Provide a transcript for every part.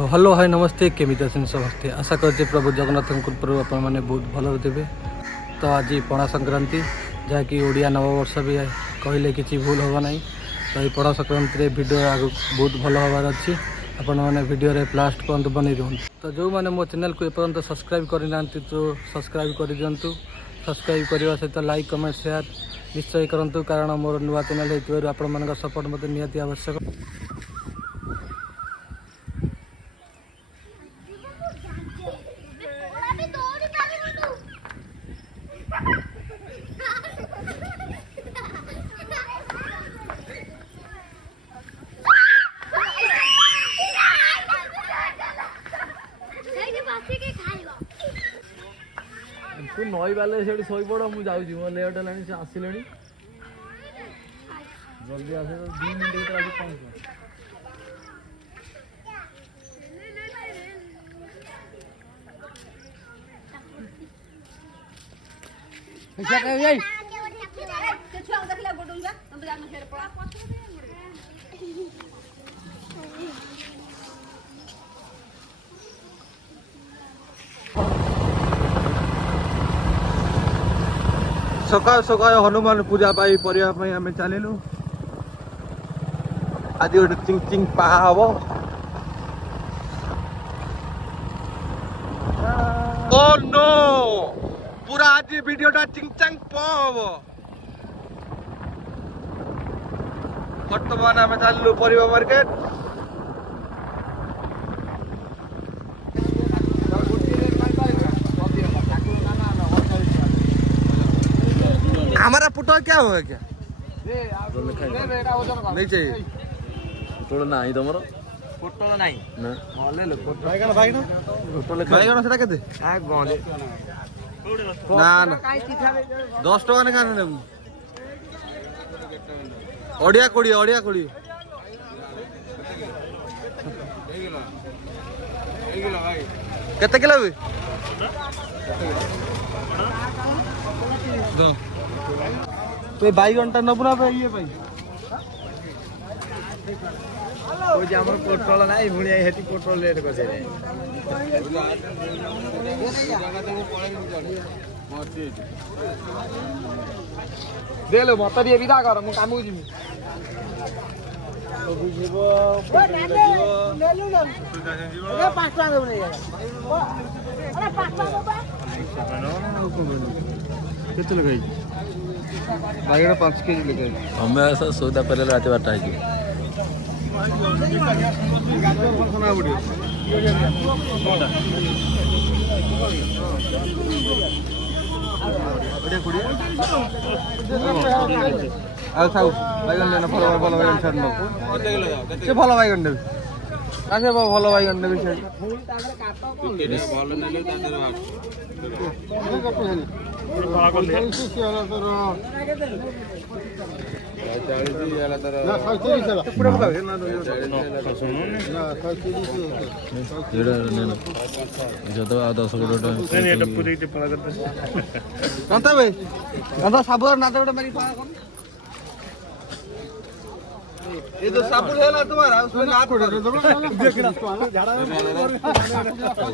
तो hello hi नमस्ते केमिति अछन समस्ते आशा करछे प्रभु जगन्नाथ कृपारू आपण माने बहुत भल देबे। तो आज पणा संक्रांति जहाँकि ओडिया नववर्ष भी कहले किसी भूल होगा नहीं। तो ये पणा संक्रांति रे वीडियो आग बहुत भल हबार अच्छी आपण मैंने वीडियो रे लास्ट पर्यंत बनी रुहन। तो जो मैंने मो चैनल को एपर्यंत सब्सक्राइब करना तो सब्सक्राइब कर दिंतु। सब्सक्राइब करने सहित लाइक कमेंट शेयर निश्चय करूँ कारण मोर नुआ चैनल होती आपण मान सपोर्ट मत निहाती आवश्यक। तू नई बाले से शोई पड़ मुझे जाऊँगी मो लेट है से आसिले जल्दी आस 2 मिनट भर आज पहुँच सकाल सकाल हनुमान पूजा पाई परिया आम चलू। आज गोटे चिंग चिंग पाहा हम ओ नो पूरा आज वीडियोटा चिंग चांग हम बर्तमान आम चलू परिवा मार्केट। हमारा पुटल क्या होगा क्या नहीं चाहिए पोटल ना तुम पोटल नहीं ना बैगन सेटा केते ना ना 10 टका ने काने देबु ओडिया कोड़ी केते किलो बे दो तो बैगन टा नबुना पे ये भाई ओ जे हमर पोटल नाही भुणिया हेती पोटल रेट कसे रे दे लो मत दिए विदा कर मु काम जिमी तो बुझिबो ले लो ना ए 5 टका देबो नहीं अरे 5 टका बाबा केते लगाई बैगन 5 केजी लगाई हमें ऐसा सौदा पहले रात बाटा है बैगन लेना भल बैगन छाड़ नो से भल बैगन देबे आसे भल बैगन देबे से साबुन ना तो मेरी ये तो साबुन है ना तुम्हारा उसमें ना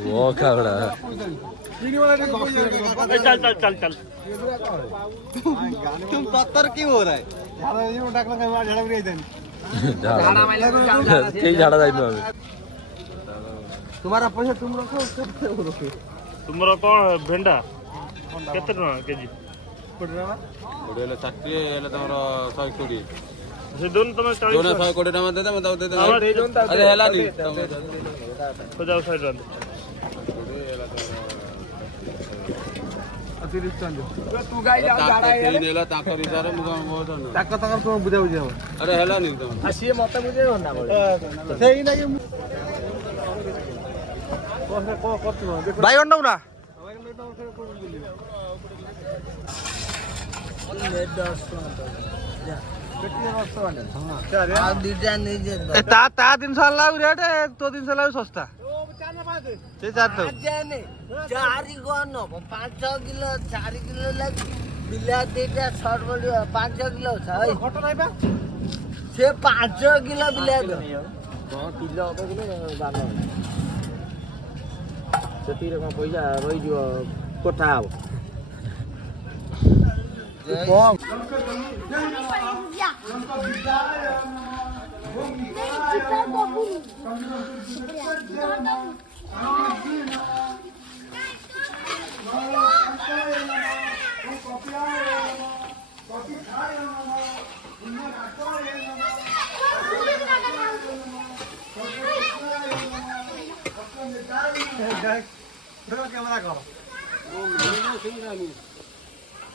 वो खबड़ा चल तुम पत्थर क्यों हो रहा है झाड़ा जाए तुम्हारा पैसा तुम रखो तुमरा कौन भेंडा केते टका केजी ओडेले 60 हेले तमरो 120 से दोन तुम 40 दोन 120 टका दे दे अरे हेला नी तो जाओ साइड रन तू गाई जा झाड़ा तेरी नेला ताकर इशारे मुगा बहुत ताकर ताकर तुम बुझा बुझा अरे हेला नी तुम आसी मते बुझे ना सही नहीं को करतो बैगन दउ ना ता दिन साल रेट तो दिन साल सस्ता से 4 किलो 4 किलो लगी बिलातीटा शर्ट पड़ियो 5 किलो छ है से 5 किलो बिलाती କିଲୋ ଅଧ କିଲୋ ଦାନ ସେଥିରେ କ'ଣ ପଇସା ରହିଯିବ କୋଠା ହବ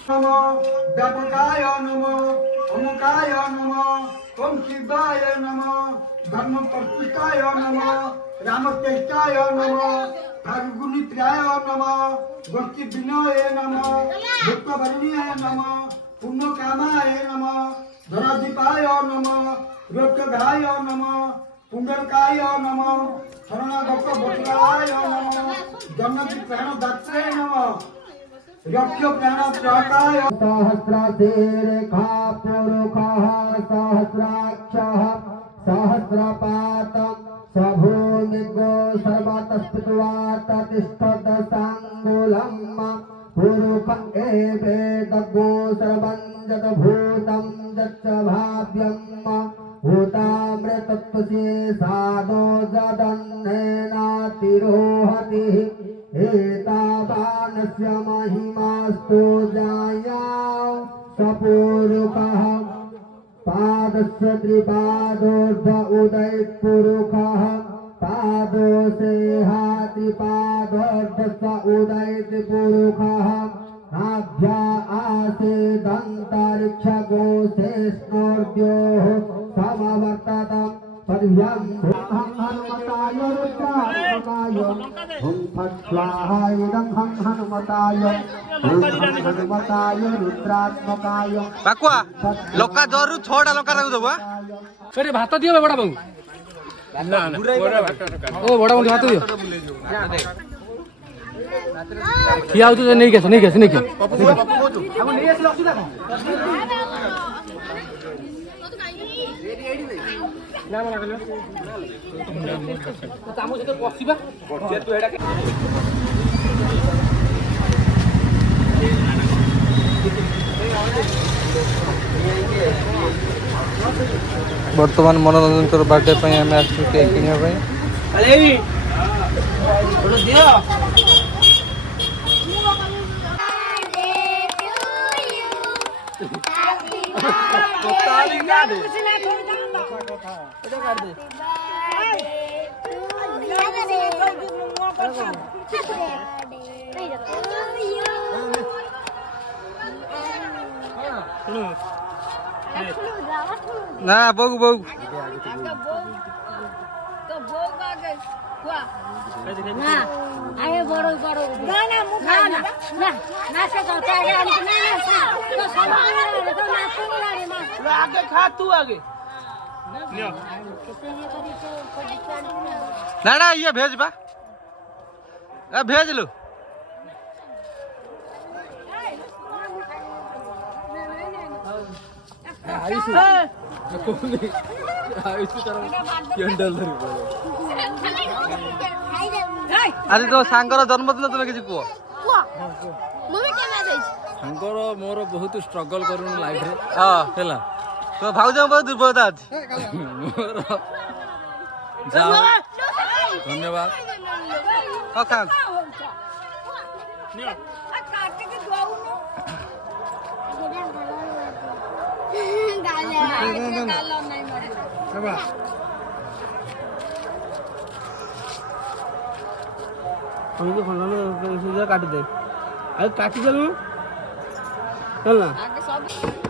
नमो व्यापकाय नमो अमुकाय नमो ओम शिवाय नमो धर्म प्रतिष्ठाय नमो रामकृष्णाय नमो फाल्गुनित्राय नमो गोष्ठी विनय नमो दुःखभरण्याय नमो पुण्यकामाय नमो धरादीपाय नमो रोगघाय नमो पुंडरकाय नमो शरणागत बटुलाय नमो जन्नति प्राणदात्रे नमो यज्ञ प्राण त्राताय सहस्रशीर्षा पुरुषः सहस्राक्षः सहस्रपातं सभूमिगो सर्वतस्पित्वा ततिष्ठत साङ्गुलं पुरुष एवेदगो सर्वं जगभूतं यच्च भाव्यं भूतामृतत्वसे साधो जदन्नेनातिरोहति एतावानस्य महिमास्तु जायां सपुरुषः पादस्य त्रिपादोर्ध उदयपुरुषः पादोसे त्रिपादोर्धस्य उदयपुरुषः नाभ्या आसे दन्तरिक्षगो शेष्णोर्द्योः समवर्ततम् पर्यं हनुमताय रुद्रात्मकाय हुं फट् स्वाहा इदं हनुमताय हनुमताय रुद्रात्मकाय ପାକୁଆ ଲଙ୍କା ଜରୁର 6ଟା ଲଙ୍କା ତାକୁ ଦେବୁ ସେଠି ଭାତ ଦିଅ ବଡ ବାବୁ ଓ ବଡ ବାବୁ ଭାତ ଦିଅ ଖିଆ ହଉଛି ନେଇକି ଆସ ନେଇକି ଆସ बर्तमान मनोरंजन बर्थडे आम आसु केक किनापी ना बोग बोग ना आगे बड़ो बड़ो ना ना ना ना ना से करता है ना ना तो सामने तो ना तो ना आगे खा तू आगे ना ना ये भेज बा भेज लो अरे तो सांगर जन्मदिन तुम किसी कह ସାଙ୍ଗର ମୋର ବହୁତ ଷ୍ଟ୍ରଗଲ କରୁନୁ ଲାଇଫରେ हाँ ହେଲା तो भाउज बहुत दुर्बलता अच्छी ମୋର ଯାଅ ଧନ୍ୟବାଦ हाँ खा काटी दे काटी देलु चल ना